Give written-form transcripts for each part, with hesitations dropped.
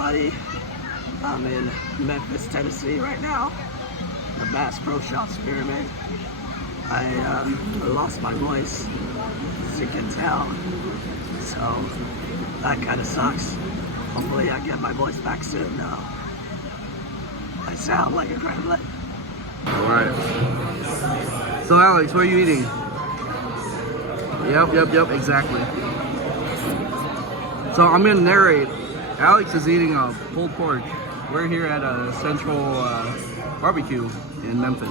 everybody. I'm in Memphis, Tennessee right now. The Bass Pro Shops Pyramid. I lost my voice, as you can tell, so that kind of sucks. Hopefully I get my voice back soon though. I sound like a gremlin. Alright. So Alex, what are you eating? Yep, exactly. So I'm gonna narrate. Alex is eating a pulled pork. We're here at a Central Barbecue in Memphis.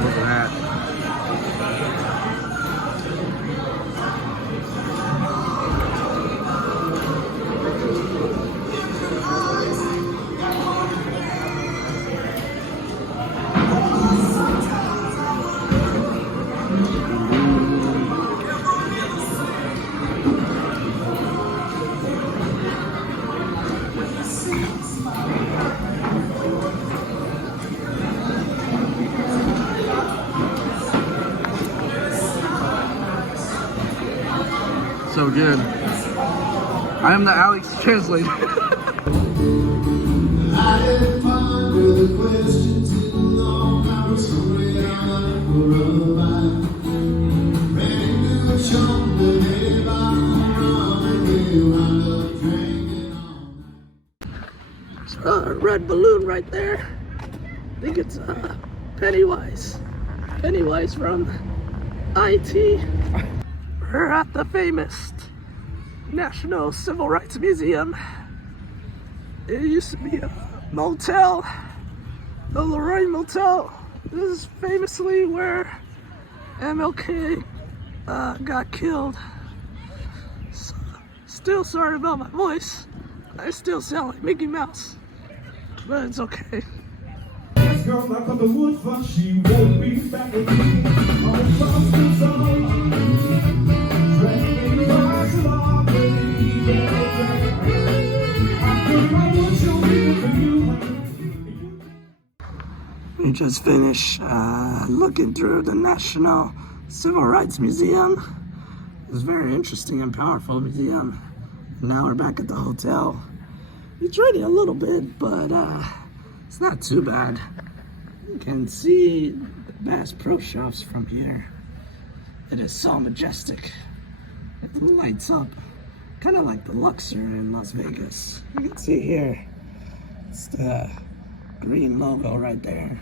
Look at that. So good. I am the Alex translator. A red balloon right there. I think it's Pennywise. Pennywise from IT. We're at the famous National Civil Rights Museum. It used to be a motel, the Lorraine Motel. This is famously where MLK got killed. So, still sorry about my voice. I still sound like Mickey Mouse, but it's okay. Girl, knock on the wood, fuck, she won't be back again. All the song, dragging across the lawn, baby. I could not want you for you. We just finished looking through the National Civil Rights Museum. It's a very interesting and powerful museum. Now we're back at the hotel. It's raining a little bit, but it's not too bad. You can see the Bass Pro Shops from here. It is so majestic. It lights up, kind of like the Luxor in Las Vegas. You can see here, it's the green logo right there.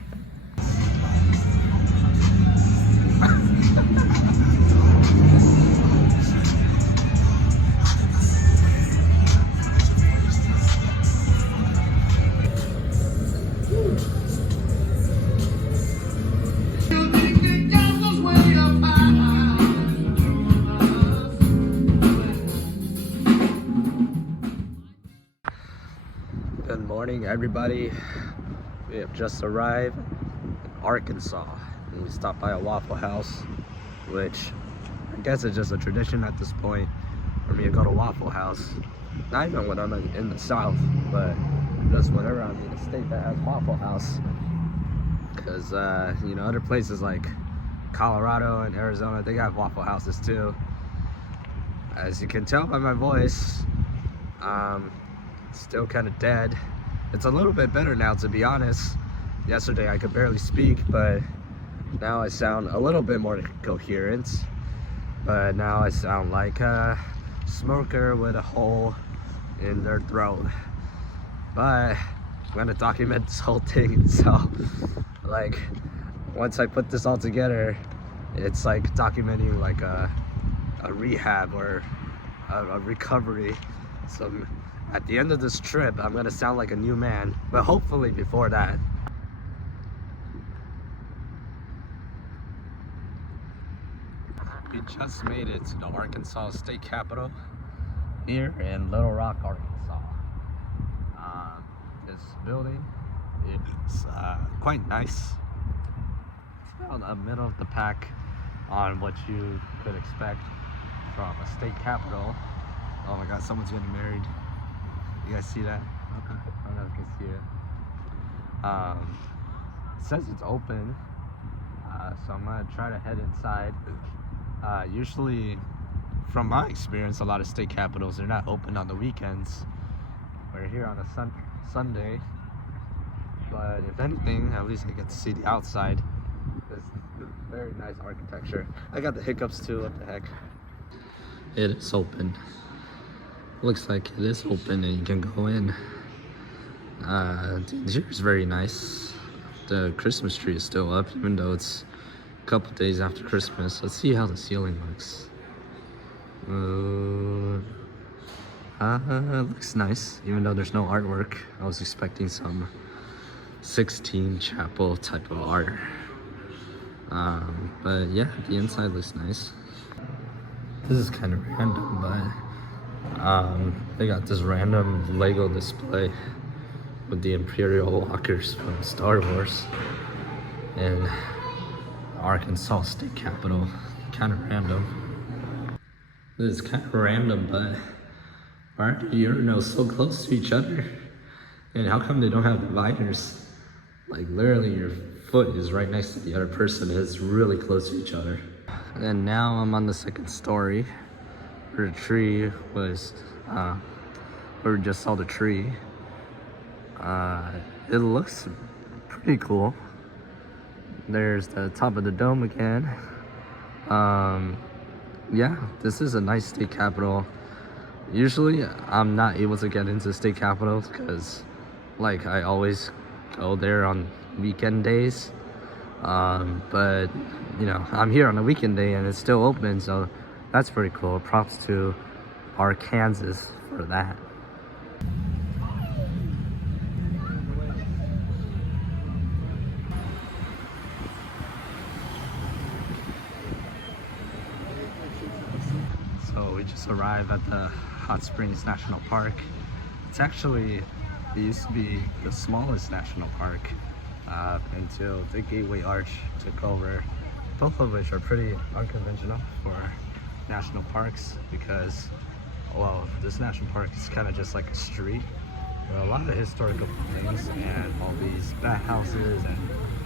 Good morning, everybody. We have just arrived in Arkansas, and we stopped by a Waffle House, which I guess is just a tradition at this point for me to go to Waffle House. Not even when I'm in the South, but just whenever I'm in a state that has Waffle House. Because, you know, other places like Colorado and Arizona, they got Waffle Houses too. As you can tell by my voice, still kind of dead. It's a little bit better now, to be honest. Yesterday I could barely speak, but now I sound a little bit more coherent. But now I sound like a smoker with a hole in their throat. But I'm gonna document this whole thing, so like once I put this all together, it's like documenting like a rehab or a recovery. So at the end of this trip, I'm gonna sound like a new man, but hopefully before that. We just made it to the Arkansas State Capitol here in Little Rock, Arkansas. This building is quite nice. It's about the middle of the pack on what you could expect from a state capitol. Oh my god, someone's getting married. You guys see that? I don't know if you can see it. It says it's open, so I'm gonna try to head inside. Usually, from my experience, a lot of state capitals, they're not open on the weekends. We're here on a Sunday, but if anything, at least I get to see the outside. This very nice architecture. I got the hiccups too, what the heck. It is open. Looks like it is open and you can go in. The interior is very nice. The Christmas tree is still up, even though it's a couple days after Christmas. Let's see how the ceiling looks. Looks nice, even though there's no artwork. I was expecting some Sixteen Chapel type of art. But yeah, the inside looks nice. This is kind of random, but they got this random Lego display with the Imperial Walkers from Star Wars and Arkansas State Capitol. Kind of random. This is kind of random, but why are the urinals so close to each other? And how come they don't have dividers? Like literally your foot is right next to the other person. It's really close to each other. And now I'm on the second story where the tree was, where we just saw the tree. It looks pretty cool. There's the top of the dome again. Yeah, this is a nice state capitol. Usually I'm not able to get into state capitals because like I always go there on weekend days. But you know, I'm here on a weekend day and it's still open, so that's pretty cool. Props to Arkansas for that. So we just arrived at the Hot Springs National Park. It used to be the smallest national park until the Gateway Arch took over, both of which are pretty unconventional for national parks because, well, this national park is kind of just like a street with a lot of historical buildings and all these bathhouses and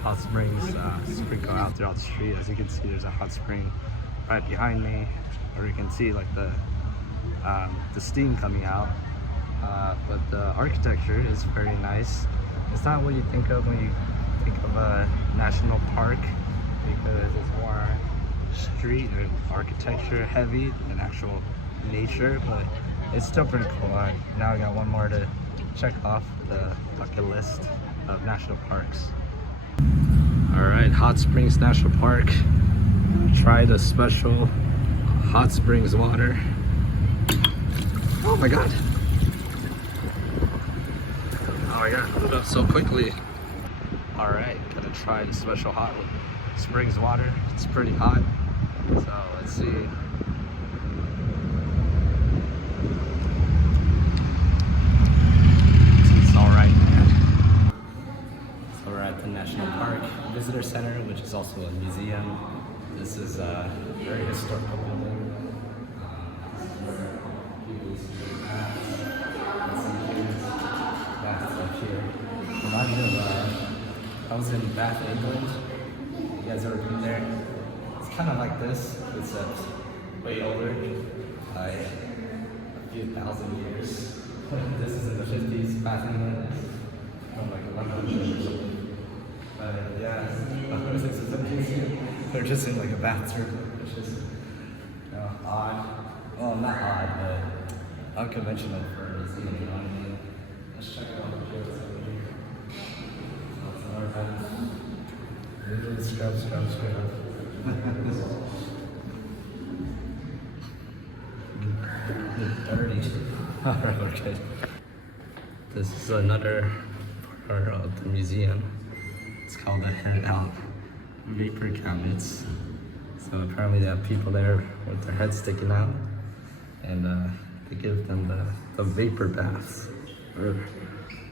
hot springs sprinkle out throughout the street. As you can see, there's a hot spring right behind me, or you can see like the steam coming out. But the architecture is very nice. It's not what you think of when you think of a national park because it's more street and architecture heavy than actual nature, but it's still pretty cool. Now I got one more to check off the bucket list of national parks. Alright, Hot Springs National Park. Try the special hot springs water. Oh my god! Oh my god, moved up so quickly. Alright, gonna try the special hot springs water. It's pretty hot, so let's see. It's alright, man. So we're at the National Park Visitor Center, which is also a museum. This is a very historical building. Remind me of, I was in Bath, England. You guys ever been there? It's kind of like this, except way older, by a few thousand years. This is in the 50s, Bath, England, from like 1100 or something. But yeah, they're just in like a bathroom, which is odd. Well, not odd, but unconventional for a museum, you know what I mean? Let's check out the pictures over here. Scrub. Dirty. Okay. This is another part of the museum. It's called the Head Out Vapor Cabinets. So apparently they have people there with their heads sticking out, and they give them the vapor baths.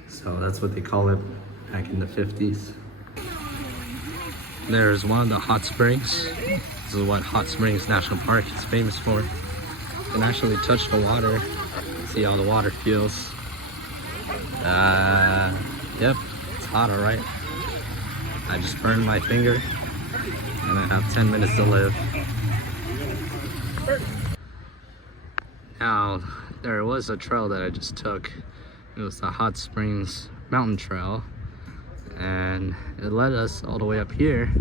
So that's what they call it back in the 50s. There's one of the hot springs. This is what Hot Springs National Park is famous for. You can actually touch the water, see how the water feels. Yep, it's hot, alright? I just burned my finger and I have 10 minutes to live. Now, there was a trail that I just took. It was the Hot Springs Mountain Trail, and it led us all the way up here.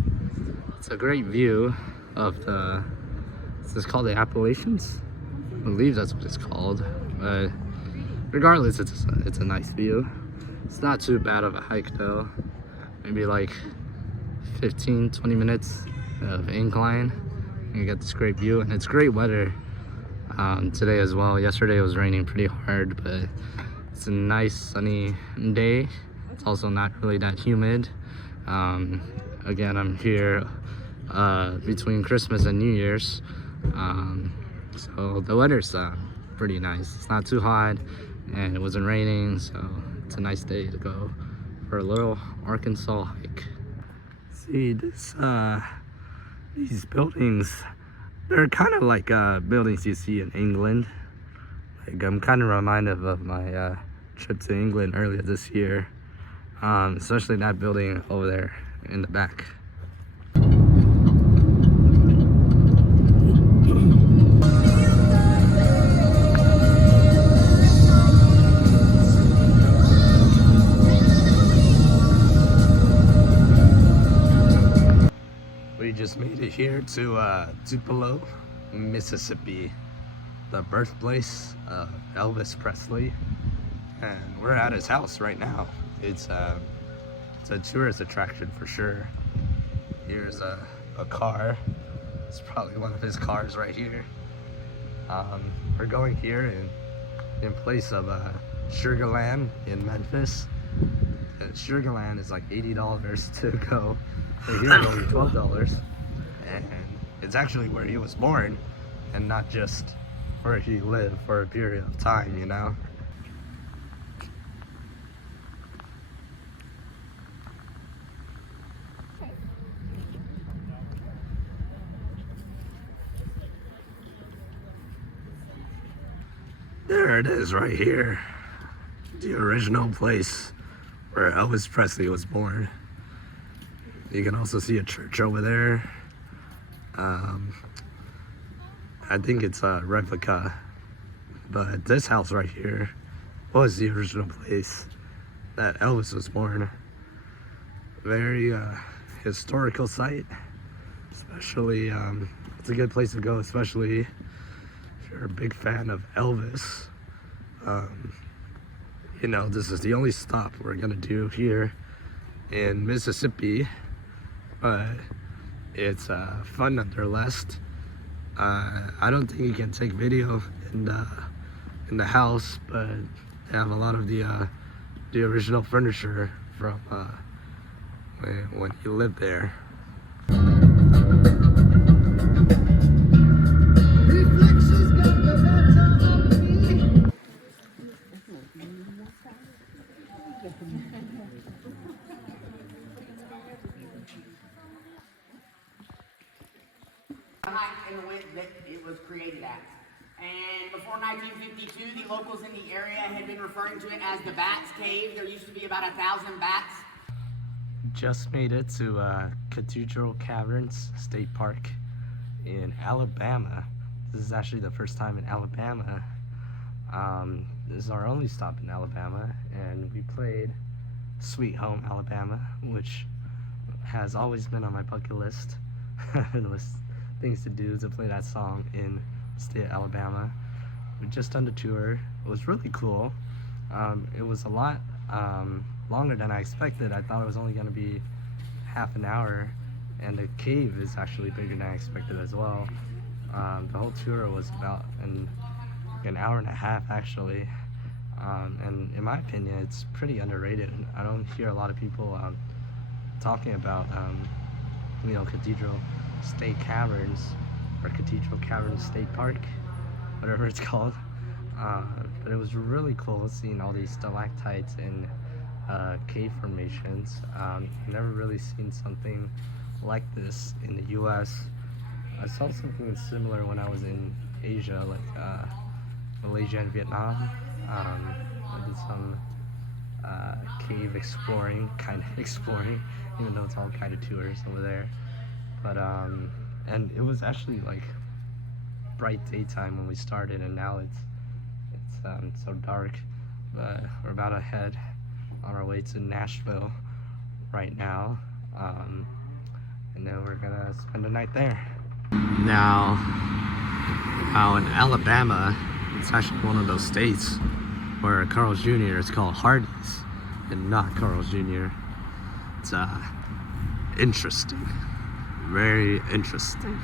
It's a great view of the, is this called the Appalachians? I believe that's what it's called, but regardless, it's a nice view. It's not too bad of a hike though. Maybe like 15-20 minutes of incline. You get this great view, and it's great weather today as well. Yesterday it was raining pretty hard, but it's a nice sunny day. It's also not really that humid. Again, I'm here between Christmas and New Year's, so the weather's pretty nice. It's not too hot and it wasn't raining, so it's a nice day to go for a little Arkansas hike. See this, these buildings, they're kind of like buildings you see in England. Like, I'm kind of reminded of my trip to England earlier this year, especially that building over there in the back. We just made it here to Tupelo, Mississippi, the birthplace of Elvis Presley, and we're at his house right now. It's a tourist attraction for sure. Here's a car. It's probably one of his cars right here. We're going here in place of Sugarland in Memphis. Sugarland is like $80 to go. So here it's only $12, and it's actually where he was born, and not just where he lived for a period of time, you know. There it is right here, the original place where Elvis Presley was born. You can also see a church over there. I think it's a replica, but this house right here was the original place that Elvis was born. Very historical site, especially it's a good place to go, especially if you're a big fan of Elvis. You know, this is the only stop we're gonna do here in Mississippi, but it's fun nonetheless. I don't think you can take video in the house, but they have a lot of the original furniture from when you lived there. In the way that it was created at. And before 1952, the locals in the area had been referring to it as the Bats Cave. There used to be about 1,000 bats. Just made it to Cathedral Caverns State Park in Alabama. This is actually the first time in Alabama. This is our only stop in Alabama, and we played Sweet Home Alabama, which has always been on my bucket list. Things to do to play that song in the state of Alabama. We just done the tour. It was really cool. It was a lot longer than I expected. I thought it was only going to be half an hour, and the cave is actually bigger than I expected as well. The whole tour was about an hour and a half actually, and in my opinion it's pretty underrated. I don't hear a lot of people talking about you know, Cathedral State Caverns, or Cathedral Caverns State Park, whatever it's called. But it was really cool seeing all these stalactites and cave formations. I've never really seen something like this in the US. I saw something similar when I was in Asia, like Malaysia and Vietnam. I did some cave exploring, kind of exploring, even though it's all kind of tours over there. But and it was actually like bright daytime when we started, and now it's so dark. But we're about to head on our way to Nashville right now, and then we're gonna spend the night there. Now in Alabama, it's actually one of those states where Carl's Jr. is called Hardee's and not Carl's Jr. It's interesting, very interesting.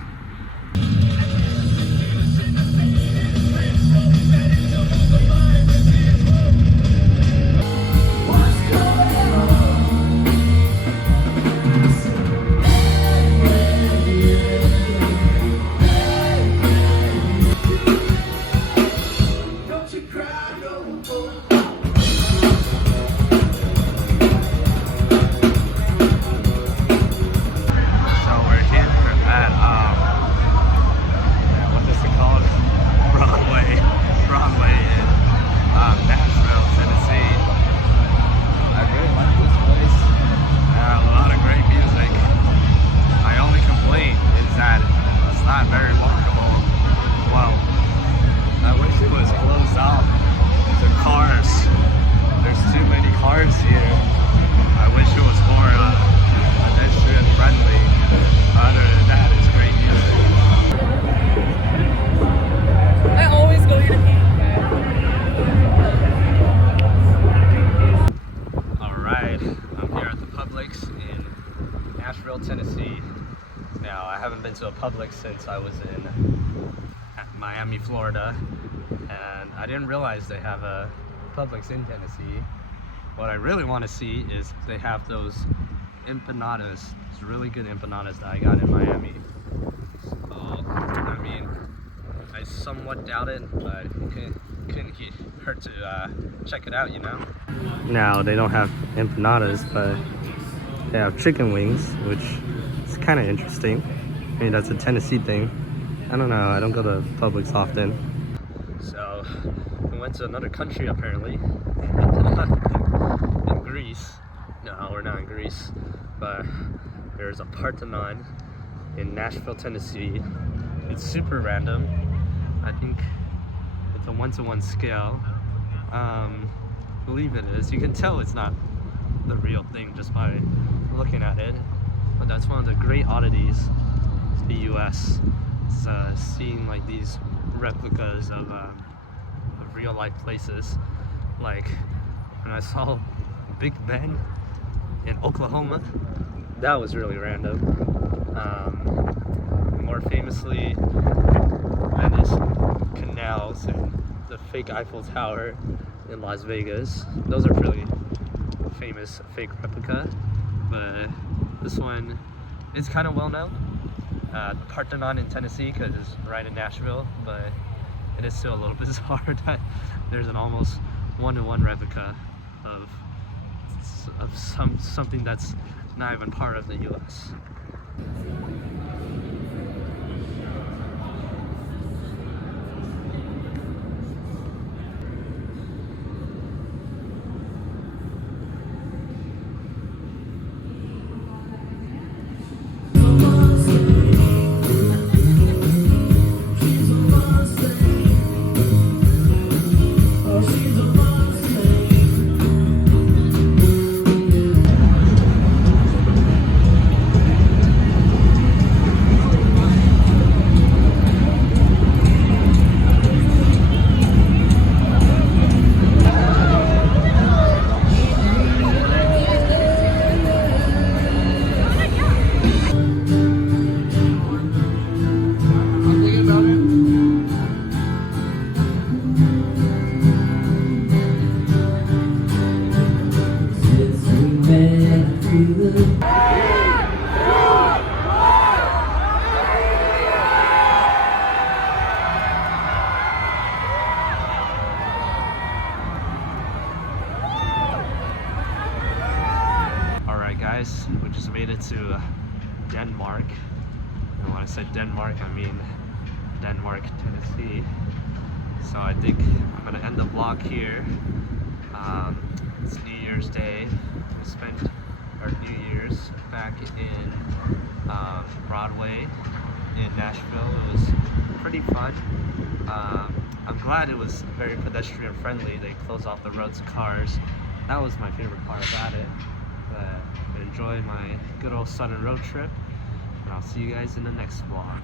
Tennessee. Now, I haven't been to a Publix since I was in Miami, Florida, and I didn't realize they have a Publix in Tennessee. What I really want to see is they have those empanadas, those really good empanadas that I got in Miami. So, I mean, I somewhat doubt it, but it couldn't hurt to check it out, you know? Now, they don't have empanadas, but they have chicken wings, which is kind of interesting. I mean, that's a Tennessee thing. I don't know, I don't go to Publix often. So, we went to another country apparently. In Greece. No, we're not in Greece. But there's a Parthenon in Nashville, Tennessee. It's super random. I think it's a 1-to-1 scale. I believe it is. You can tell it's not the real thing just by looking at it, but that's one of the great oddities of the US. It's seeing like these replicas of real life places. Like when I saw Big Ben in Oklahoma, that was really random. More famously, Venice canals and the fake Eiffel Tower in Las Vegas. Those are really famous fake replica, but this one is kind of well known. The Parthenon in Tennessee, because it's right in Nashville, but it is still a little bizarre that there's an almost 1-to-1 replica of something that's not even part of the US. Guys, we just made it to Denmark. And when I said Denmark, I mean Denmark, Tennessee. So I think I'm gonna end the vlog here. It's New Year's. Year's Day. We spent our New Year's back in Broadway in Nashville. It was pretty fun. I'm glad it was very pedestrian friendly. They closed off the roads to cars. That was my favorite part about it. But enjoy my good old Southern road trip, and I'll see you guys in the next vlog.